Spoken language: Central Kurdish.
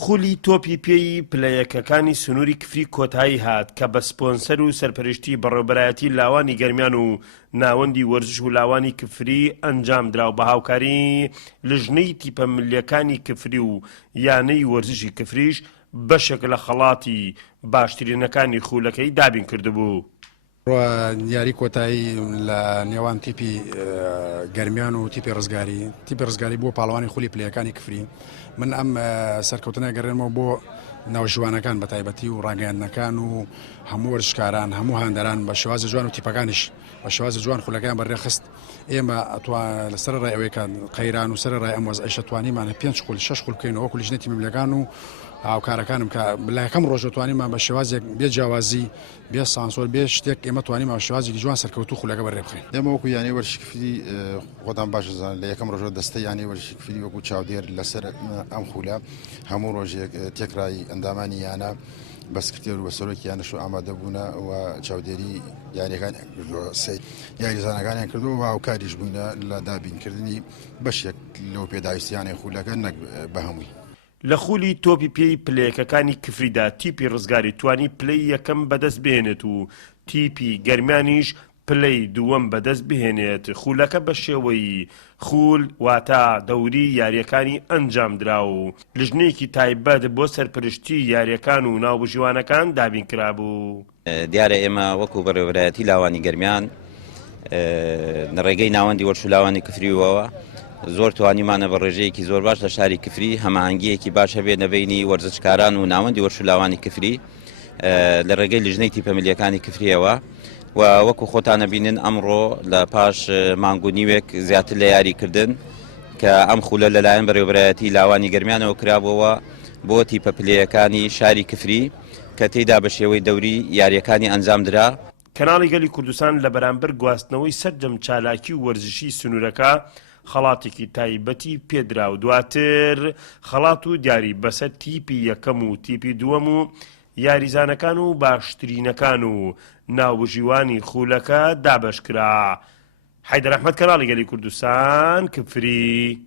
خولی تۆپی پێی پلەیەکەکانی سنووری کفری کۆتایی هات کە بە سپۆنسەر و سەرپەرشتی بەڕێوەبەرایەتی لاوانی گەرمیان و ناوەندی وەرزش و لاوانی کفری ئەنجام درا و بە هاوکاری لژنەی تیپە ملیەکانی کفری و یانەی وەرزشی کفریش بەشێک لە خەڵاتی باشترینەکانی خولەکەی دابین کردبوو. یاری کۆتایی لە نێوان تیپی گەرمیان و تیپی ڕزگاری بۆ پاڵەوانی خولی پلەکانی کفری من ئەم سەرکەوتنە گەڕێنمەوە بۆ ناوژوانەکان بە تایبەتی و ڕاگەیاندنەکان و هەموو وەرزشکاران هەموو هاندەران بە شێوازە جوان و تیپەکانیش بە شێوازە جوان خولەکان بەڕێخست. ئێمە لەسەر ڕای ئەوەیە قەیران و سەر ڕای ئەم وەزعی شەتوانیمانە 5 خول 6 خول بکەینەوە وەکو لیژنەی ملیەکان و هاوکارەکانم کە بەلایەکەم ڕۆژە توانیمان بە شێوازێک بێ جیاوازی بێ سانسۆر بێ شتێک ئێمە توانیمان بە شێوازێکی جوان سەرکەوتوو خولەکە بەڕێ بخەین. ئێمە وەکو یانی وەرزشی کفری خۆتان باش دەزانن لە یەکەم ڕۆژە دەستە یانی وەرزشی کفری وەکو چاودێر لەسەر ئەم خولە هەموو ڕۆژێک تێکرای ئەندامانی یانە بەسکرتێر و بەسەرۆکی یانەش و ئامادەبوونە و چاودێری یاریەکانیان کردووە سەی یاریزانەکانیان کردووە و هاوکاریش بووینە لە دابینکردنی بەشێک لەو پێداویستیانەی خولەکە نەک بە هەمووی. لە خولی تۆپی پێی پلەیەکەکانی کفریدا تیپی ڕزگاری توانی پلەی یەکەم بەدەست بهێنێت و تیپی گەرمیانیش پلەی دووەم بەدەست بهێنێت. خولەکە بە شێوەی خول واتە دەوری یاریەکانی ئەنجام درا و لژنەیەکی تایبەت بۆ سەرپەرشتی یاریەکان و ناوبژیوانەکان دابین کرابوو. دیارە ئێمە وەکو بەڕێوەبەرایەتی لاوانی گەرمیان ڕێگەی ناوەندی وەرش و لاوانی کفریەوە زۆر توانیمانە بە ڕێژەیەکی زۆر باش لە شاری کفری هەماهەنگیەکی باش هەبێ نەبینی وەرزشکاران و ناوەندی وەرش و لاوانی کفری لە ڕێگەی لژنەی تیپە ملیەکانی کفریەوە و وەکو خۆتانە بینن ئەمڕۆ لە پاش مانگ و نیوێک زیاتر لە یاریکردن کە ئەم خولە لەلایەن بەڕێوەبەرایەتی لاوانی گەرمیانەوە کرابەوە بۆ تیپە پلەیەکانی شاری کفری کە تێیدا بە شێوەی دەوری یاریەکانی ئەنجام درا. کەناڵی گەلی کوردستان لە بەرامبەر گواستنەوەی سەرجەم چالاکی و وەرزشی سنوورەکە خەڵاتێکی تایبەتی پێدرا و دواتر خەڵات و دیاری بەسەر تیپی یەکەم و تیپی دووەم و یاریزانەکان و باشترینەکان و ناوبژیوانی خولەکە دابەشکرا. حەیدەر ئەحمەد، کەناڵی گەلی کوردستان، کفری.